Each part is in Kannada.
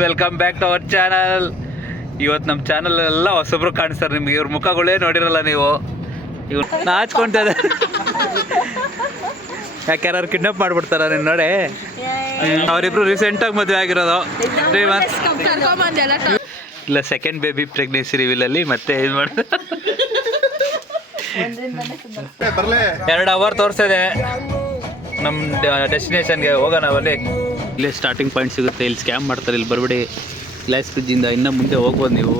Welcome back to our channel. ಇವತ್ತು ನಮ್ಮ ಚಾನಲ್ ಎಲ್ಲ ಹೊಸಬ್ರು ಕಾಣಿಸ್ತಾರೆ ನಿಮ್ಗೆ. ಇವ್ರ ಮುಖಗಳೇ ನೋಡಿರಲ್ಲ ನೀವು. ಇವ್ರು ನಾಚ್ಕೊಳ್ತಾ ಇದ್ದಾರೆ. ಯಾಕೆ ಯಾರು ಕಿಡ್ನಾಪ್ ಮಾಡ್ಬಿಡ್ತಾರ ನೀನು ನೋಡಿ. ಅವರಿಬ್ರು ರೀಸೆಂಟಾಗಿ ಮದುವೆ ಆಗಿರೋದು 3 months. ಇಲ್ಲ ಸೆಕೆಂಡ್ ಬೇಬಿ ಪ್ರೆಗ್ನೆನ್ಸಿ ರಿವೀಲಲ್ಲಿ ಮತ್ತೆ ಇದು ಮಾಡಿ 2 hour ತೋರಿಸಿದೆ ನಮ್ಮ ಡೆಸ್ಟಿನೇಷನ್ಗೆ. ಹೋಗೋಣ ಅಲ್ಲಿ. ಇಲ್ಲೇ ಸ್ಟಾರ್ಟಿಂಗ್ ಪಾಯಿಂಟ್ ಸಿಗುತ್ತೆ. ಇಲ್ಲಿ ಸ್ಕ್ಯಾಮ್ ಮಾಡ್ತಾರೆ. ಇಲ್ಲಿ ಬರಬೇಡಿ. ಗ್ಲಾಸ್ ಬ್ರಿಡ್ಜಿಂದ ಇನ್ನೂ ಮುಂದೆ ಹೋಗ್ಬೋದು ನೀವು.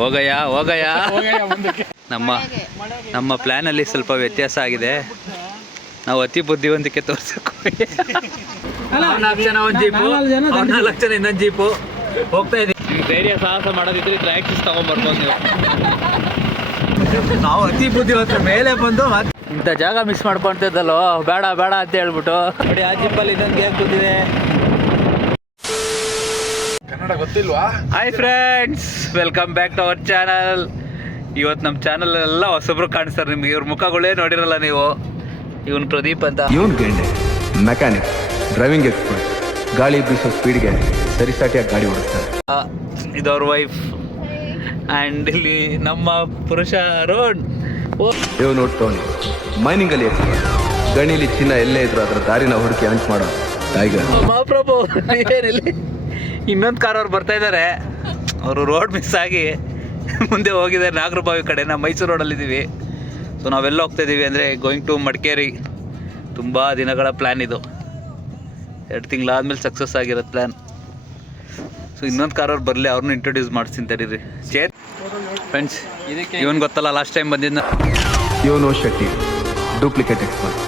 ಹೋಗಯ್ಯ ನಮ್ಮ ಪ್ಲ್ಯಾನಲ್ಲಿ ಸ್ವಲ್ಪ ವ್ಯತ್ಯಾಸ ಆಗಿದೆ. ನಾವು ಅತಿ ಬುದ್ಧಿವಂತಿಕೆ ತೋರಿಸೋಕೆ 4 ಜನ ಒಂದು ಜೀಪು, 4 ಜನ ಇನ್ನೊಂದು ಜೀಪು ಹೋಗ್ತಾ ಇದ್ದೀವಿ. ನಿಮ್ಗೆ ಧೈರ್ಯ ಸಾಹಸ ಮಾಡೋದಿದ್ರೆ ಇದ್ರ ಆ್ಯಕ್ಸಿಸ್ ತೊಗೊಂಬರ್ಬೋದು ನೀವು. ನಾವು ಅತಿ ಬುದ್ಧಿವಂತರ ಮೇಲೆ ಬಂದು ಇಂಥ ಜಾಗ ಮಿಸ್ ಮಾಡ್ಕೊಳ್ತಿದ್ದಲ್ಲೋ, ಬೇಡ ಅಂತ ಹೇಳ್ಬಿಟ್ಟು ನೋಡಿ. ಆ ಜಿಪ್ಪಲ್ಲಿ ಇದೊಂದು ಗೇಮ್ ಕೂತಿದೆ. ಕನ್ನಡ ಗೊತ್ತಿಲ್ವಾ? Hi friends, welcome back to our channel. ಇವತ್ತು ನಮ್ಮ ಚಾನಲ್ ಎಲ್ಲ ಹೊಸಬ್ರು ಕಾಣಿಸ್ತಾರೆ ನಿಮ್ಗೆ. ಇವ್ರ ಮುಖಗಳೇ ನೋಡಿರಲ್ಲ ನೀವು. ಇವನು ಪ್ರದೀಪ್ ಅಂತ. ಇವನ್ ಗಂಡೆ ಮೆಕ್ಯಾನಿಕ್, ಡ್ರೈವಿಂಗ್ ಎಕ್ಸ್ಪರ್ಟ್, ಗಾಳಿ ಬೀಸೋ ಸ್ಪೀಡ್ಗೆ ಸರಿಸಾಟಿಯಾಗಿ ಗಾಡಿ ಓಡಿಸ್ತಾರೆ. ಇದು ಅವ್ರ ವೈಫ್. ಆ್ಯಂಡ್ ಇಲ್ಲಿ ನಮ್ಮ ಪುರುಷ ಅರುಣ್. ಇವ್ ನೋಡ್ತವನಿ ಮೈನಿಂಗ್ ಅಲ್ಲಿ ಎಕ್ಸ್ಪರ್ಟ್. ಗಣಿಲಿ ಚಿನ್ನ ಎಲ್ಲೇ ಇದ್ರು ಅದರ ದಾರಿನ ಹುಡುಕಿ ಅಂಚ್ ಮಾಡೋ ಟೈಗರ್. ಮಹಾಪ್ರಭು ಏನಿಲ್ಲಿ ಇನ್ನೊಂದು ಕಾರ್ ಅವ್ರು ಬರ್ತಾ ಇದ್ದಾರೆ. ಅವರು ರೋಡ್ ಮಿಸ್ ಆಗಿ ಮುಂದೆ ಹೋಗಿದ್ದಾರೆ ನಾಗರಬಾವಿ ಕಡೆ. ನಾವು ಮೈಸೂರು ರೋಡಲ್ಲಿದ್ದೀವಿ. ಸೊ ನಾವೆಲ್ಲ ಹೋಗ್ತಾ ಇದ್ದೀವಿ ಅಂದರೆ ಗೋಯಿಂಗ್ ಟು ಮಡಿಕೇರಿ. ತುಂಬ ದಿನಗಳ ಪ್ಲ್ಯಾನ್ ಇದು. 2 ತಿಂಗಳಾದ್ಮೇಲೆ ಸಕ್ಸಸ್ ಆಗಿರೋದು ಪ್ಲ್ಯಾನ್. ಸೊ ಇನ್ನೊಂದು ಕಾರ್ ಅವ್ರು ಬರಲಿ, ಅವ್ರನ್ನ ಇಂಟ್ರೊಡ್ಯೂಸ್ ಮಾಡಿಸ್ತೀನಿ ತಡೀರಿ. ಚೇತ್ ಫ್ರೆಂಡ್ಸ್, ಇವನ್ ಗೊತ್ತಲ್ಲ ಲಾಸ್ಟ್ ಟೈಮ್ ಬಂದಿದ್ದ. ಇವನು ಶೆಟ್ಟಿ, ಡೂಪ್ಲಿಕೇಟ್ ಎಕ್ಸ್ಪರ್ಟ್.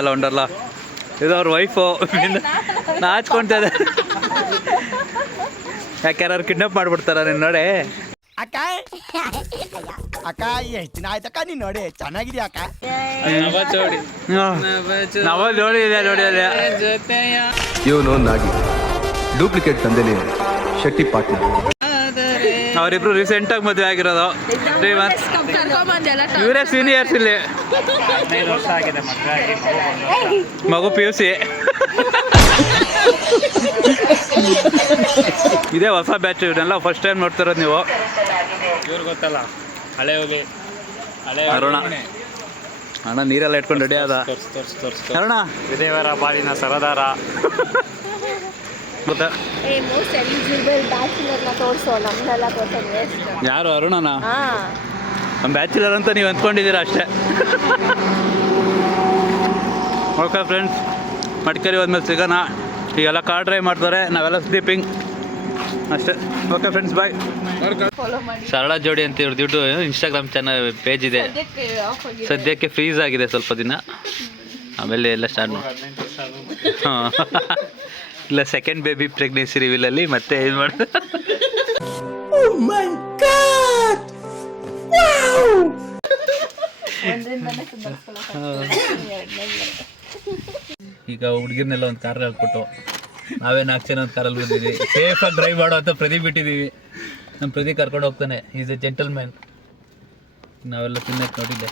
ಎಲ್ಲ ಉಂಡಲ್ಲ, ಇದು ಅವ್ರ ವೈಫು. ನಾಚ್ಕೊಳ್ತಾ ಇದ್ದಾರೆ. ಯಾಕೆ ಯಾರು ಕಿಡ್ನಾಪ್ ಮಾಡ್ಬಿಡ್ತಾರ ನೀನು ನೋಡಿ. ಅಕ್ಕ ಎಷ್ಟು ದಿನ ಆಯ್ತಕ್ಕ ನೀನು ನೋಡಿ. ಚೆನ್ನಾಗಿದ್ಯಾ ಅಕ್ಕ? ನಾವು ನೋಡಿದೆ ಅದೇ. ಇವನು ನಾಗಿ, ಡೂಪ್ಲಿಕೇಟ್ ತಂದೆಲಿ ಶೆಟ್ಟಿ ಪಾರ್ಟ್ನರ್. ಅವರಿಬ್ರು ರೀಸೆಂಟಾಗಿ ಮದುವೆ ಆಗಿರೋದು 3 months. ಇವರೇ ಸೀನಿಯರ್ಸ್ ಇಲ್ಲಿ. 15 ವರ್ಷ ಆಗಿದೆ ಮಗು PUC. ಇದೇ ಹೊಸ ಬ್ಯಾಚ್. ಇವನ್ನೆಲ್ಲ ಫಸ್ಟ್ ಟೈಮ್ ನೋಡ್ತಿರೋದು ನೀವು. ಇವ್ರು ಗೊತ್ತಲ್ಲ, ಹಳೆ ಹೋಗಿ ಅರುಣ ಅಣ್ಣ ನೀರೆಲ್ಲ ಇಟ್ಕೊಂಡು ರೆಡಿ ಆದ. ಅರುಣ ವಿದೇವರ ಬಾಳಿನ ಸರದಾರ. ಗೊತ್ತಾ ಯಾರು? ಅರುಣನಾ? ನಮ್ಮ ಬ್ಯಾಚುಲರ್ ಅಂತ ನೀವು ಅಂದ್ಕೊಂಡಿದ್ದೀರಾ ಅಷ್ಟೇ. ಓಕೆ ಫ್ರೆಂಡ್ಸ್, ಮಡಿಕೇರಿ ಹೋದ್ಮೇಲೆ ಸಿಗೋಣ. ಈಗೆಲ್ಲ ಕಾರ್ ಡ್ರೈವ್ ಮಾಡ್ತಾರೆ, ನಾವೆಲ್ಲ ಸ್ಲೀಪಿಂಗ್ ಅಷ್ಟೇ. ಓಕೆ ಫ್ರೆಂಡ್ಸ್, ಬಾಯ್. ಸರಳ ಜೋಡಿ ಅಂತ ಇವ್ರದ್ದು ಇನ್ಸ್ಟಾಗ್ರಾಮ್ ಚಾನಲ್ ಪೇಜ್ ಇದೆ. ಸದ್ಯಕ್ಕೆ ಫ್ರೀಸ್ ಆಗಿದೆ ಸ್ವಲ್ಪ ದಿನ, ಆಮೇಲೆ ಎಲ್ಲ ಸ್ಟಾರ್ಟ್ ಮಾಡಿ. ಹಾಂ, ಇಲ್ಲ ಸೆಕೆಂಡ್ ಬೇಬಿ ಪ್ರೆಗ್ನೆನ್ಸಿ ರಿವೀಲಲ್ಲಿ ಮತ್ತೆ ಇದು ಮಾಡಿ. ಈಗ ಹುಡುಗಿರ್ನೆಲ್ಲ ಒಂದು ಕಾರಲ್ಲಿ ಹಾಕ್ಬಿಟ್ಟು ನಾವೇ 4 ಜನ ಒಂದು ಕಾರಲ್ಲಿ ಬಂದಿದ್ದೀವಿ. ಸೇಫಾಗಿ ಡ್ರೈವ್ ಮಾಡೋ ಅಂತ ಪ್ರದೀಪ್ ಬಿಟ್ಟಿದ್ದೀವಿ. ನಮ್ಮ ಪ್ರದೀಪ್ ಕರ್ಕೊಂಡು ಹೋಗ್ತಾನೆ. Is A gentleman. ನಾವೆಲ್ಲ ತಿನ್ನಕ್ಕೆ ನೋಡಿದ್ದೆ.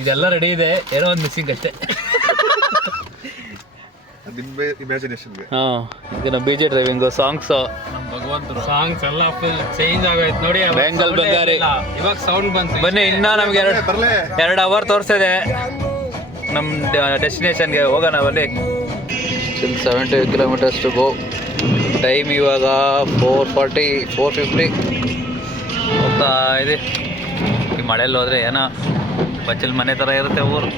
ಇದೆಲ್ಲ ರೆಡಿ ಇದೆ, ಏನೋ ಒಂದು ಮಿಸ್ಸಿಂಗ್ ಅಷ್ಟೇ. ಹಾಂ, ಈಗ ನಮ್ಮ BJ ಡ್ರೈವಿಂಗು, ಸಾಂಗ್ಸು, ನಮ್ಮ ಭಗವಂತರು ಸಾಂಗ್ಸ್ ಎಲ್ಲ ಫುಲ್ ಚೇಂಜ್ ಆಗೈತೆ ನೋಡಿ. ಬೆಂಗಲ್ ಬಂಗಾರಿ ಇವಾಗ ಸೌಂಡ್ ಬಂತು. ಬನ್ನಿ, ಇನ್ನೂ ನಮ್ಗೆ 2 hour ತೋರಿಸಿದೆ ನಮ್ಮ ಡೆಸ್ಟಿನೇಷನ್ಗೆ. ಹೋಗೋಣ ಅಲ್ಲಿ. 70 kilometers ಟು ಗೋ. ಟೈಮ್ ಇವಾಗ 4:40, 4:50 ಹೋಗ್ತಾ ಇದೆ. ಈ ಮಳೆಯಲ್ಲಿ ಹೋದರೆ ಏನೋ ಬಚ್ಚಲ್ ಮನೆ ಥರ ಇರುತ್ತೆ ಊರು.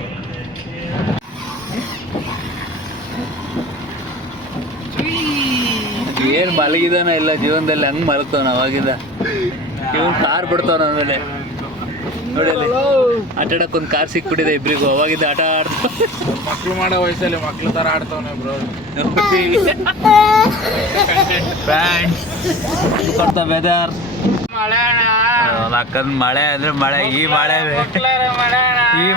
ಏನು ಮಲಗಿದಾನ ಇಲ್ಲ ಜೀವನದಲ್ಲಿ, ಹಂಗೆ ಮಲಗ್ತಾವ ಅವಾಗಿಂದ. ಇವನು ಕಾರ್ ಬಿಡ್ತಾವ ಆಮೇಲೆ ನೋಡಿ. ಅಲ್ಲಿ ಆಟ ಆಡಕ್ಕೆ ಒಂದು ಕಾರ್ ಸಿಕ್ಬಿಟ್ಟಿದೆ ಇಬ್ಬರಿಗೂ. ಅವಾಗಿಂದ ಆಟ ಆಡ್ತಾವ. ಮಕ್ಳು ಮಾಡೋ ವಯಸ್ಸಲ್ಲಿ ಮಕ್ಳು ಥರ ಆಡ್ತಾವನೆ ಬ್ರೋ. ವೆದರ್ ಅಕ್ಕನ ಮಳೆ ಅಂದರೆ ಮಳೆ. ಈ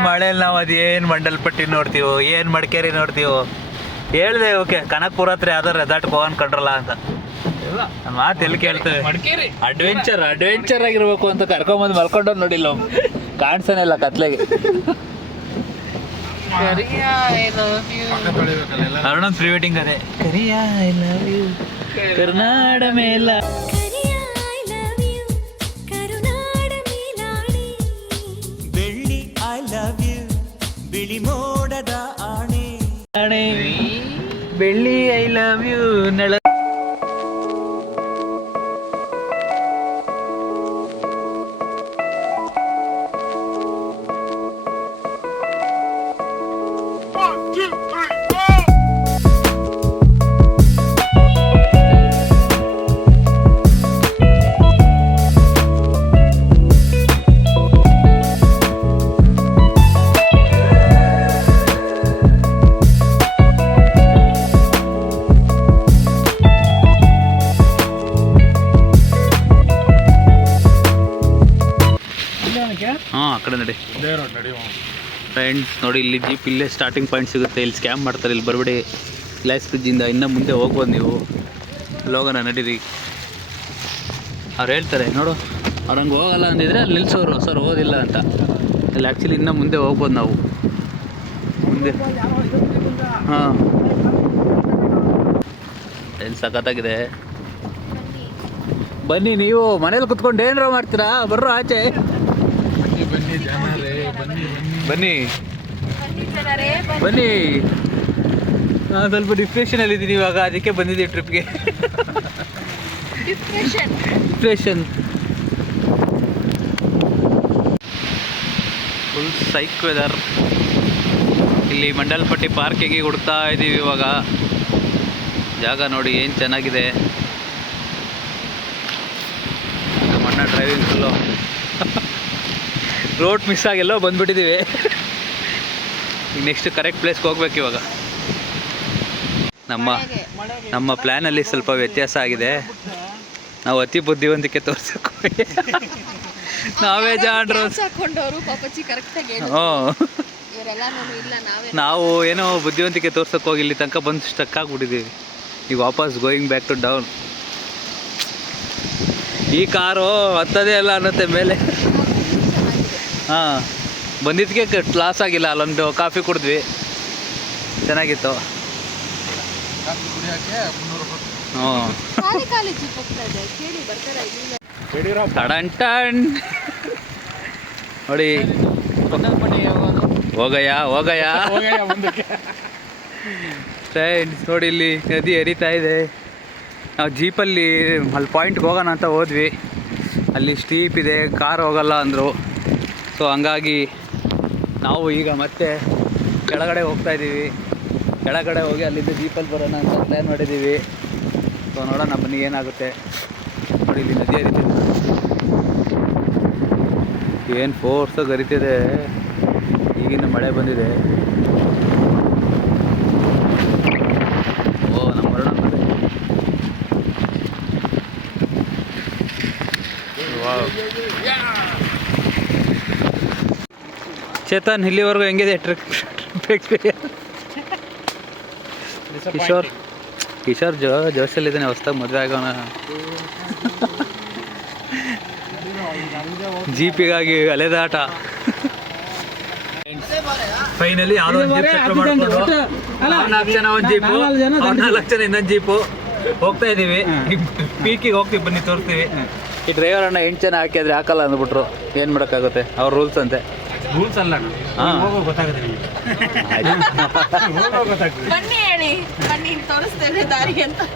ಮಳೆಯಲ್ಲಿ ನಾವು ಅದೇನು ಮಂಡಲ್ಪಟ್ಟಿ ನೋಡ್ತೀವೋ, ಏನು ಮಡಿಕೇರಿ ನೋಡ್ತೀವೋ. ಹೇಳಿದೆ ಓಕೆ ಕನಕಪುರ ಹತ್ರ ಯಾವ್ದಾರು ರೆಸಾರ್ಟ್ಗೆ ಹೋಗೋಣ ಕಂಡ್ರಲ್ಲ ಅಂತ. ನನ್ನ ಮಾತು ಎಲ್ಲಿ ಕೇಳ್ತೇವೆ. ಮಡಿಕೇರಿ ಅಡ್ವೆಂಚರ್ ಆಗಿರ್ಬೇಕು ಅಂತ ಕರ್ಕೊಂಬಂದು ಮಲ್ಕೊಂಡವ್ರು ನೋಡಿಲ್ಲ. ಕಾಣಿಸ್ತಾನೆ ಇಲ್ಲ ಕತ್ಲೆಗೆ. ಅರುಣನ್ ಪ್ರೀ ವೆಡ್ಡಿಂಗ್ ಅದೇ ಕರಿಯ ಐ ಲವ್ ಯು ಕರ್ನಾಡ ಮೇಲ ಬೆಳ್ಳಿ ಐ ಲವ್ ಯು ಬಿಳಿ ಮೋಡದ ಆಣೆ ಬೆಳ್ಳಿ ಐ ಲವ್ ಯು ನೆಳ ಹಾಂ ಆ ಕಡೆ ನಡಿ ಫ್ರೆಂಡ್ಸ್ ನೋಡಿ ಇಲ್ಲಿ ಜೀಪ್ ಇಲ್ಲೇ ಸ್ಟಾರ್ಟಿಂಗ್ ಪಾಯಿಂಟ್ ಸಿಗುತ್ತೆ ಇಲ್ಲಿ ಸ್ಕ್ಯಾಮ್ ಮಾಡ್ತಾರೆ ಇಲ್ಲಿ ಬರಬೇಡಿ ಗ್ಲಾಸ್ ಬ್ರಿಡ್ಜಿಂದ ಇನ್ನೂ ಮುಂದೆ ಹೋಗ್ಬೋದು ನೀವು ಲೋಗನ ನಡೀರಿ ಅವ್ರು ಹೇಳ್ತಾರೆ ನೋಡು ಅವ್ರು ಹಂಗೆ ಹೋಗಲ್ಲ ಅಂದಿದ್ರೆ ಅಲ್ಲಿ ನಿಲ್ಸೋರು ಸರ್ ಹೋಗೋದಿಲ್ಲ ಅಂತ ಅಲ್ಲಿ ಆ್ಯಕ್ಚುಲಿ ಇನ್ನೂ ಮುಂದೆ ಹೋಗ್ಬೋದು ನಾವು ಮುಂದೆ ಹಾಂ ಏನು ಸಖತ್ತಾಗಿದೆ ಬನ್ನಿ ನೀವು ಮನೇಲಿ ಕುತ್ಕೊಂಡು ಏನಾರ ಮಾಡ್ತೀರಾ ಬರ್ರೋ ಆಚೆ ಬನ್ನಿ ಬನ್ನಿ ನಾನು ಸ್ವಲ್ಪ ಡಿಪ್ರೆಷನಲ್ಲಿ ಇದ್ದೀನಿ ಇವಾಗ ಅದಕ್ಕೆ ಬಂದಿದ್ದೀವಿ ಟ್ರಿಪ್ಗೆ ಡಿಪ್ರೆಷನ್ ಫುಲ್ ಸೈಕ್ ವೆದರ್ ಇಲ್ಲಿ ಮಂಡಲ್ಪಟ್ಟಿ ಪಾರ್ಕಿಗೆ ಹುಡುಕ್ತಾ ಇದ್ದೀವಿ ಇವಾಗ ಜಾಗ ನೋಡಿ ಏನು ಚೆನ್ನಾಗಿದೆ ನಮ್ಮ ಅಣ್ಣ ಡ್ರೈವಿಂಗ್ ಫುಲ್ಲು ರೋಡ್ ಮಿಸ್ ಆಗೆಲ್ಲೋ ಬಂದ್ಬಿಟ್ಟಿದ್ದೀವಿ ಈಗ ನೆಕ್ಸ್ಟ್ ಕರೆಕ್ಟ್ ಪ್ಲೇಸ್ಗೆ ಹೋಗ್ಬೇಕು ಇವಾಗ ನಮ್ಮ ಪ್ಲ್ಯಾನಲ್ಲಿ ಸ್ವಲ್ಪ ವ್ಯತ್ಯಾಸ ಆಗಿದೆ ನಾವು ಅತಿ ಬುದ್ಧಿವಂತಿಕೆ ತೋರ್ಸಕ್ಕೆ ನಾವೇ ಜಾಡ್ರು ನಾವು ಏನೋ ಬುದ್ಧಿವಂತಿಕೆ ತೋರ್ಸಕ್ಕೆ ಹೋಗಿ ಇಲ್ಲಿ ತನಕ ಬಂದು ಸ್ಟಕ್ ಆಗಿಬಿಟ್ಟಿದ್ದೀವಿ ಈಗ ವಾಪಸ್ ಗೋಯಿಂಗ್ ಬ್ಯಾಕ್ ಟು ಡೌನ್ ಈ ಕಾರು ಹತ್ತದೇ ಅಲ್ಲ ಅನ್ನತ್ತೆ ಮೇಲೆ ಹಾಂ ಬಂದಿದ್ದಕ್ಕೆ ಕ್ಲಾಸ್ ಆಗಿಲ್ಲ ಅಲ್ಲೊಂದು ಕಾಫಿ ಕುಡಿದ್ವಿ ಚೆನ್ನಾಗಿತ್ತು ಹ್ಞೂ ಟಡನ್ ಟನ್ ನೋಡಿ ಹೋಗಯ್ಯ ಫ್ರೆಂಡ್ಸ್ ನೋಡಿ ಇಲ್ಲಿ ನದಿ ಹರಿತಾ ಇದೆ ನಾವು ಜೀಪಲ್ಲಿ ಅಲ್ಲಿ ಪಾಯಿಂಟ್ಗೆ ಹೋಗೋಣ ಅಂತ ಹೋದ್ವಿ ಅಲ್ಲಿ ಸ್ಟೀಪ್ ಇದೆ ಕಾರ್ ಹೋಗಲ್ಲ ಅಂದರು ಸೊ ಹಂಗಾಗಿ ನಾವು ಈಗ ಮತ್ತೆ ಕೆಳಗಡೆ ಹೋಗ್ತಾಯಿದ್ದೀವಿ ಕೆಳಗಡೆ ಹೋಗಿ ಅಲ್ಲಿಂದ ಜೀಪಲ್ಲಿ ಬರೋಣ ಅಂತ ಪ್ಲ್ಯಾನ್ ಮಾಡಿದ್ದೀವಿ ಸೊ ನೋಡೋಣ ಬನ್ನಿ ಏನಾಗುತ್ತೆ ನೋಡಿ ಇಲ್ಲಿ ನದಿ ಹರಿತಿದೆ ಏನು ಫೋರ್ಸಾಗಿ ಹರಿತಿದೆ ಈಗಿನ ಮಳೆ ಬಂದಿದೆ ಓ ನಮ್ಮ ಬರೋಣ ಮತ್ತೆ ಚೇತನ್ ಇಲ್ಲಿವರೆಗೂ ಹೆಂಗಿದೆ ಟ್ರಿಪ್ ಎಕ್ಸ್ಪೀರಿಯನ್ಸ್ ಕಿಶೋರ್ ಜೋಶಲ್ಲಿದ್ದಾನೆ ಹೊಸ್ದಾಗಿ ಮದುವೆ ಆಗೋಣ ಜೀಪಿಗಾಗಿ ಅಲೆದಾಟ ಫೈನಲಿ ಯಾವುದೋ ಒಂದು ಜೀಪ್ ಸೆಟ್ಲ್ ಮಾಡ್ಕೊಂಡು 4 ಜನ ಒಂದು ಜೀಪು 4 ಜನ ಇನ್ನೊಂದು ಜೀಪು ಹೋಗ್ತಾ ಇದ್ದೀವಿ ಪೀಕಿಗೆ ಹೋಗ್ತೀವಿ ಬನ್ನಿ ತೋರಿಸ್ತೀವಿ ಈ ಡ್ರೈವರ್ ಅಣ್ಣ 8 ಜನ ಹಾಕಿದ್ರೆ ಹಾಕಲ್ಲ ಅಂದ್ಬಿಟ್ರು ಏನು ಮಾಡೋಕ್ಕಾಗುತ್ತೆ ಅವ್ರ ರೂಲ್ಸ್ ಅಂತೆ ರೂಲ್ಸ್ ಅಲ್ಲ ಗೊತ್ತಾಗುತ್ತೆ ನಿಮಗೆ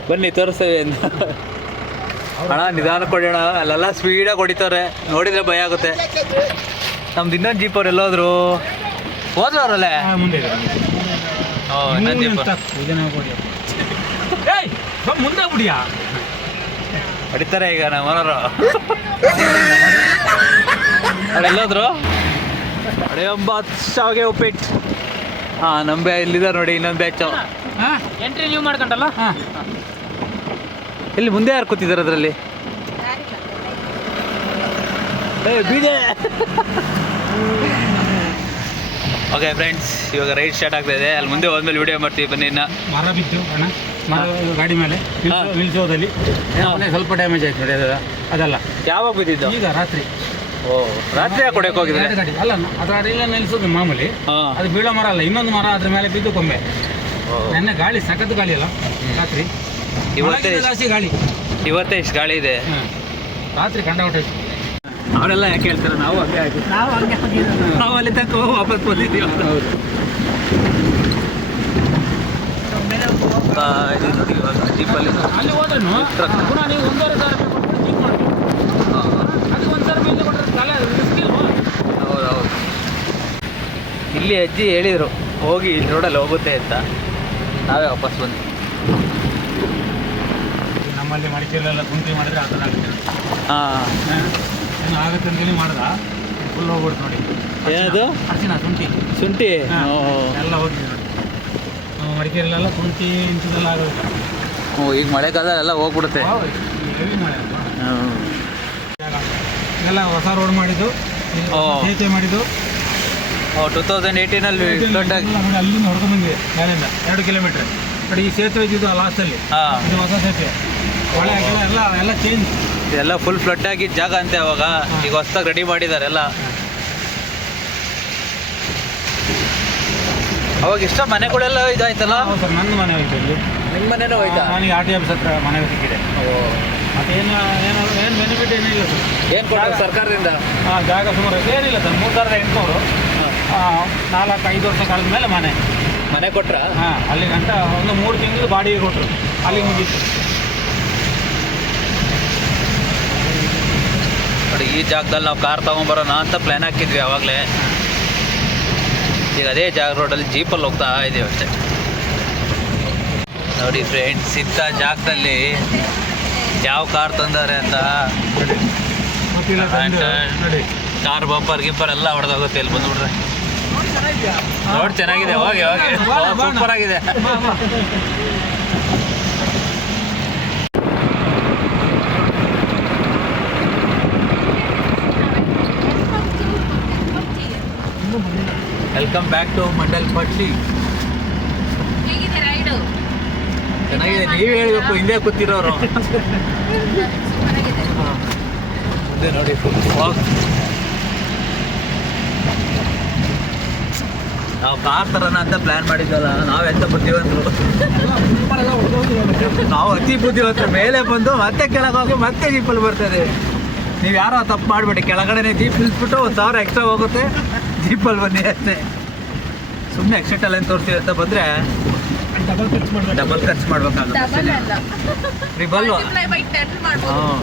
ಬನ್ನಿ ತೋರಿಸ್ತೇವೆ ಅಂತ ಅಣ್ಣ ನಿಧಾನ ಕೊಡೋಣ ಅಲ್ಲೆಲ್ಲ ಸ್ಪೀಡಾಗಿ ಹೊಡಿತಾರೆ ನೋಡಿದ್ರೆ ಭಯ ಆಗುತ್ತೆ ನಮ್ದು ಇನ್ನೊಂದು ಜೀಪ್ ಅವ್ರು ಎಲ್ಲೋದ್ರು ಹೋದ್ರವ್ರಲ್ಲೇ ಮುಂದೆ ಇನ್ನೊಂದು ಜೀಪ್ ಮುಂದೆ ಬಿಡಿಯಾ ಹೊಡಿತಾರೆ ಈಗ ನಮ್ಮ ಮನೋರು ಅವರೆಲ್ಲೋದ್ರು ಅಡೆ 9 ಸಾವಿಗೆ ಉಪ್ಪಿಟ್ಟು ಹಾಂ ನಂಬೆ ಇಲ್ಲಿದ್ದಾರೆ ನೋಡಿ ಇನ್ನೊಂದು ಬ್ಯಾಚು ಎಂಟ್ರಿ ನೀವು ಮಾಡ್ಕೊಂಡಲ್ಲ ಇಲ್ಲಿ ಮುಂದೆ ಯಾರು ಕೂತಿದ್ದಾರೆ ಅದರಲ್ಲಿ ಬೀದೆ ಓಕೆ ಫ್ರೆಂಡ್ಸ್ ಇವಾಗ ರೈಡ್ ಸ್ಟಾರ್ಟ್ ಆಗ್ತಾ ಇದೆ ಅಲ್ಲಿ ಮುಂದೆ ಹೋದ್ಮೇಲೆ ವಿಡಿಯೋ ಮಾಡ್ತೀವಿ ಬನ್ನಿ ಇನ್ನು ಮರ ಬಿದ್ದು ಅಣ್ಣ ಮರ ಗಾಡಿ ಮೇಲೆ ನಿಲ್ಸೋದಲ್ಲಿ ಸ್ವಲ್ಪ ಡ್ಯಾಮೇಜ್ ಆಯ್ತು ನೋಡಿ ಅದಲ್ಲ ಯಾವಾಗ ಬಿದ್ದಿದ್ದು ಈಗ ರಾತ್ರಿ ಓ ರಾತ್ರಿ ಯಾಕೆ ಹೊಡೆಯಕ್ಕೆ ಹೋಗಿದ್ರೆ? ಎರಡು ಗಾಡಿ ಅಲ್ಲ, ಅದು ಅಡಿಲ್ಲ ನಿಲ್ಸೋದು ಮಾಮೂಲಿ. ಹಾಂ. ಅದು ಬೀಳೋ ಮರ ಅಲ್ಲ, ಇನ್ನೊಂದು ಮರ ಅದ್ರ ಮೇಲೆ ಬಿದ್ದು ಕೊಂಬೆ. ನೆನ್ನೆ ಗಾಳಿ ಸಖತ್ತು ಗಾಳಿ ಅಲ್ಲ ರಾತ್ರಿ. ಇವತ್ತೇ ಜಾಸ್ತಿ ಗಾಳಿ. ಇವತ್ತೇ ಇಷ್ಟು ಗಾಳಿ ಇದೆ. ರಾತ್ರಿ ಕಂಡ ಹೊಟ್ಟೆ. ಅವರೆಲ್ಲ ಯಾಕೆ ಹೇಳ್ತಾರೆ? ನಾವು ಹಂಗೆ ಆಗಿದೆ. ನಾವು ಅಲ್ಲಿ ತನಕ ವಾಪಸ್ ಬಂದಿದ್ದೀವಿ. ಹೌದು. ನೋಡಿ ಇವಾಗ ಜೀಪಲ್ಲಿ ಅಲ್ಲಿ ಹೋದ್ರೂ ಪುನಃ ನೀವು 1,500 ಜೀಪ್ ಮಾಡ್ತೀವಿ. ಅದು 1,000 ಬಿಲ್ ಕೊಟ್ಟರೆ ತಲೆ ರಿಸ್ಕ್ ಇಲ್ವಾ? ಹೌದೌದು. ಇಲ್ಲಿ ಅಜ್ಜಿ ಹೇಳಿದರು ಹೋಗಿ ಇಲ್ಲಿ ರೋಡಲ್ಲಿ ಹೋಗುತ್ತೆ ಅಂತ, ನಾವೇ ವಾಪಸ್ ಬಂದ್ವಿ. ನಮ್ಮಲ್ಲಿ ಮಡಿಕೇರಿಲೆಲ್ಲ ಕುಂಟಿ ಮಾಡಿದ್ರೆ ಆ ಥರ ಆಗುತ್ತೆ. ಹಾಂ. ಏನು ಆಗುತ್ತೆ ಅಂತೇಳಿ ಮಾಡ್ದ ಫುಲ್ ಹೋಗ್ಬಿಡ್ತು ನೋಡಿ. ಏನದು? ಅರ್ಶಿನ ಶುಂಠಿ ಶುಂಠಿ ಎಲ್ಲ ಹೋಗ್ತೀವಿ ನೋಡಿ. ಮಡಿಕೇರಿಲೆಲ್ಲ ಶುಂಠಿ ಇಂಥದ್ದೆಲ್ಲ ಆಗೋದು. ಈಗ ಮಳೆಗಾಲ ಎಲ್ಲ ಹೋಗ್ಬಿಡುತ್ತೆ. ಹೆವಿ ಮಳೆ ಎಲ್ಲ ಹೊಸ ರೋಡ್ ಮಾಡಿದ್ದು, ಸೇತುವೆ ಮಾಡಿದ್ದು. 2018 ದೊಡ್ಡಾಗಿ ಅಲ್ಲಿಂದ ಹೊಡ್ಕೊಂಡು ಬಂದ್ವಿ ಮೇಲಿಂದ 2 ಕಿಲೋಮೀಟ್ರ್. ಬಟ್ ಈ ಸೇತುವೆ ಇದ್ದಿದ್ದು ಲಾಸ್ಟಲ್ಲಿ, ಇದು ಹೊಸ ಸೇತುವೆ. ಮಳೆ ಎಲ್ಲ ಚೇಂಜ್. ಇದೆಲ್ಲ ಫುಲ್ ಫ್ಲಡ್ ಆಗಿದ್ದ ಜಾಗ ಅಂತೆ ಅವಾಗ. ಈಗ ಹೊಸ್ದಾಗಿ ರೆಡಿ ಮಾಡಿದ್ದಾರೆ ಎಲ್ಲ. ಅವಾಗ ಇಷ್ಟ ಮನೆಗಳೆಲ್ಲ ಇದಾಯ್ತಲ್ಲ. ಹೌದು ಸರ್, ನನ್ನ ಮನೆ ಹೋಯ್ತು ಇಲ್ಲಿ. ನಿಮ್ಮ ಮನೇನೂ ಹೋಯ್ತಾ? ನನಗೆ ಆರ್ ಟಿ ಆಫೀಸ್ ಹತ್ರ ಮನೆ ಸಿಕ್ಕಿದೆ. ಮತ್ತೇನು ಏನು ಬೆನಿಫಿಟ್ ಏನಿಲ್ಲ ಸರ್. ಏನು ಕೊಡ್ತಾರೆ ಸರ್ಕಾರದಿಂದ? ಜಾಗ ಸುಮಾರು ಏನಿಲ್ಲ ಸರ್. 3,800 4-5 ವರ್ಷ ಕಾಲದ ಮೇಲೆ ಮನೆ ಕೊಟ್ರ? ಅಲ್ಲಿ ಗಂಟ ಒಂದು 3 ತಿಂಗಳು ಬಾಡಿಗೆ ಕೊಟ್ಟರು. ಅಲ್ಲಿ ಮುಗೀತು ನೋಡಿ. ಈ ಜಾಗದಲ್ಲಿ ನಾವು ಕಾರ್ ತೊಗೊಂಬರೋಣ ಅಂತ ಪ್ಲ್ಯಾನ್ ಹಾಕಿದ್ವಿ ಆವಾಗಲೇ. ಈಗ ಅದೇ ಜಾಗ ರೋಡಲ್ಲಿ ಜೀಪಲ್ಲಿ ಹೋಗ್ತಾ ಇದ್ದೀವಿ ಅಷ್ಟೇ. ನೋಡಿ ಫ್ರೆಂಡ್ಸ್, ಇಂಥ ಜಾಗದಲ್ಲಿ ಯಾವ ಕಾರ್ ತಂದಾರೆ ಅಂತ ನೋಡಿ. ಕಾರ್ ಬಂಪರ್ ಗಿಂಪರ್ ಎಲ್ಲ ಹೊಡೆದೋಗುತ್ತೆ. ಇಲ್ಲಿ ಬಂದ್ಬಿಟ್ರೆ ರೋಡ್ ಚೆನ್ನಾಗಿದೆ. ಹೋಗಿ ಸೂಪರ್ ಆಗಿದೆ. Welcome back to Mandalpatti. ಚೆನ್ನಾಗಿದೆ. ನೀವೇ ಹೇಳಬೇಕು, ಹಿಂದೆ ಕೂತಿರೋರು. ಇದೆ ನೋಡಿ ನಾವು ಕಾರ್ ತರೋಣ ಅಂತ ಪ್ಲ್ಯಾನ್ ಮಾಡಿದ್ವಲ್ಲ, ನಾವೆಂತ ಬುದ್ಧಿವಂತರು. ನಾವು ಅತಿ ಬುದ್ಧಿವಂತರು. ಮೇಲೆ ಬಂದು ಮತ್ತೆ ಕೆಳಗೆ ಹೋಗಿ ಮತ್ತೆ ಜೀಪಲ್ಲಿ ಬರ್ತಾ ಇದ್ದೀವಿ. ನೀವು ಯಾರೋ ತಪ್ಪು ಮಾಡಿಬಿಡಿ. ಕೆಳಗಡೆ ಜೀಪ್ ನಿಲ್ಸ್ಬಿಟ್ಟು 1,000 ಎಕ್ಸ್ಟ್ರಾ ಹೋಗುತ್ತೆ. ಜೀಪಲ್ಲಿ ಬನ್ನಿ ಅಷ್ಟೇ. ಸುಮ್ಮನೆ ಎಕ್ಸಿಟಲ್ಲಿ ಏನು ತೋರಿಸ್ತೀವಿ ಅಂತ ಬಂದರೆ ಡಬಲ್ ಖರ್ಚು ಮಾಡ್ಬೇಕಾಗುತ್ತೆ. ಬಲ್ವಾ? ಹಾಂ,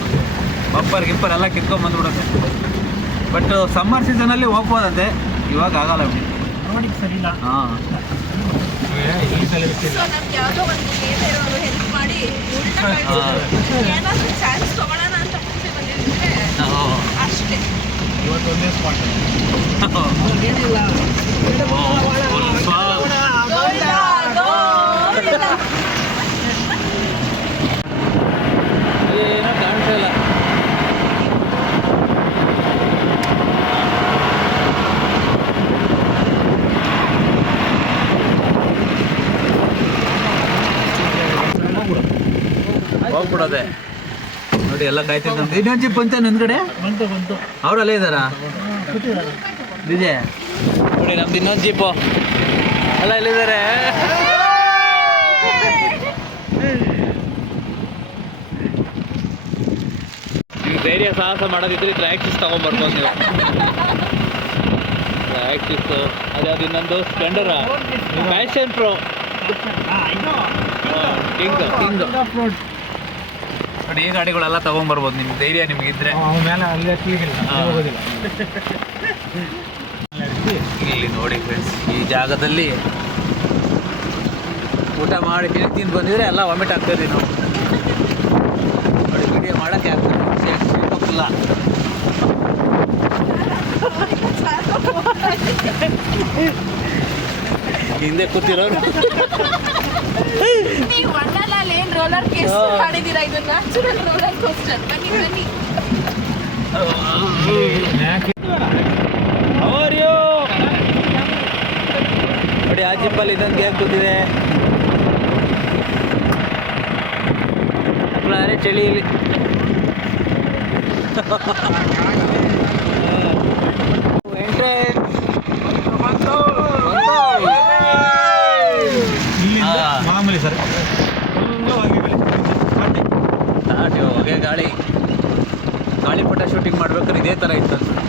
ಬಂಪರ್ ಗಿಂಪರ್ ಎಲ್ಲ ಕಿತ್ಕೊಂಡು ಬಂದ್ಬಿಡುತ್ತೆ. ಬಟ್ ಸಮ್ಮರ್ ಸೀಸನಲ್ಲಿ ಹೋಗ್ಬೋದಂತೆ, ಇವಾಗ ಆಗಲ್ಲ. ನೋಡಿ ಸರಿ ಇಲ್ಲ. ಹಾಂ, ಇವತ್ತೊಂದೇ ಸ್ಪಾಟ್. ಏನೋ ಕಾಣ್ತಾ ಇಲ್ಲ. ಹೋಗ್ಬಿಡೋದೆ ನೋಡಿ. ಎಲ್ಲ ಕಾಯ್ತಿದ್ದಂತೆ. ಇನ್ನೊಂದು ಜಿಪ್ ಅಂತ ನಿಂದ್ಗಡೆ ಬಂತು. ಅವರಲ್ಲೇ ಇದ್ದಾರಾ? ಇದೆ ನೋಡಿ, ನಮ್ದು ಇನ್ನೊಂದು ಜೀಪು ಎಲ್ಲ ಎಲ್ಲಿದ್ದಾರೆ? ನಿಮ್ಗೆ ಧೈರ್ಯ ಸಾಹಸ ಮಾಡೋದಿದ್ರೆ ಟ್ರ್ಯಾಕ್ಸಿಸ್ ತೊಗೊಂಬರ್ಬೋದು ನೀವು. ಟ್ರ್ಯಾಕ್ಸಿಸ್ಸು, ಅದ್ಯಾವುದು ಇನ್ನೊಂದು ಸ್ಪ್ಲೆಂಡರ, ಪ್ಯಾಷನ್ ಪ್ರೋ, ಕಿಂಗ್ ನೋಡಿ. ಈ ಗಾಡಿಗಳೆಲ್ಲ ತೊಗೊಂಬರ್ಬೋದು ನಿಮ್ಗೆ ಧೈರ್ಯ ನಿಮಗಿದ್ರೆ. ಮೇಲೆ ಅಲ್ಲೇ ಹೋಗೋದಿಲ್ಲ. ಇಲ್ಲಿ ನೋಡಿ ಫ್ರೆಂಡ್ಸ್, ಈ ಜಾಗದಲ್ಲಿ ಊಟ ಮಾಡಿ ತಿಂದು ಬಂದಿದ್ರೆ ಎಲ್ಲ ವಾಮಿಟ್ ಆಗ್ತಾಯಿದ್ವಿ ನಾವು. ನೋಡಿ, ವಿಡಿಯೋ ಮಾಡೋಕ್ಕೆ ಆಗ್ತದೆ ಹಿಂದೆ ಕೂತಿರೋರು. ನೀವು ವಂಡರ್ಲಾಲ್ ಏನ್ ರೋಲರ್ ಕೋಸ್ಟರ್ ಮಾಡಿದೀರಾ? ಇದು ನ್ಯಾಚುರಲ್ ರೋಲರ್ ಕೋಸ್ಟರ್. ಬನ್ನಿ ಬನ್ನಿ. ನೋಡಿ, ಆ ಜಿಪ್ಪಲ್ಲಿ ಇದೊಂದು ಗ್ಯಾಪ್ ಕೂತಿದೆ. ಚಳಿ ಇಲ್ಲಿ ಶೂಟಿಂಗ್ ಮಾಡ್ಬೇಕಾದ್ರೆ ಇದೇ ಥರ ಇತ್ತು ಅನ್ಸುತ್ತೆ.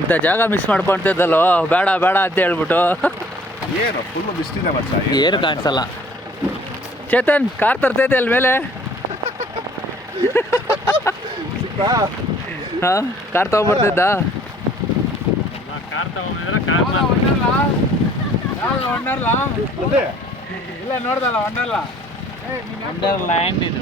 ಇಂಥ ಜಾಗ ಮಿಸ್ ಮಾಡ್ಕೊತಿದ್ದಲ್ಲೋ, ಬೇಡ ಬೇಡ ಅಂತ ಹೇಳ್ಬಿಟ್ಟು ಏನು ಫುಲ್ ಮಿಸ್ಟಿದೆ ಮಚ್ಚ. ಏನು ಕಾಣಿಸಲ್ಲ. ಚೇತನ್ ಕಾರ್ ತರ್ತೈತೆ ಅಲ್ಲಿ ಮೇಲೆ. ಹಾಂ, ಕಾರ್ ತೊಗೊಂಬರ್ತಿದ್ದ. ಕಾರ್ ತಗೊಂಡಿದ್ರೆ ಕಾರ್ ಇಲ್ಲ ನೋಡ್ದಲ್ಲ ವಂಡರ್ಲಾ ಲ್ಯಾಂಡ್ ಇದು.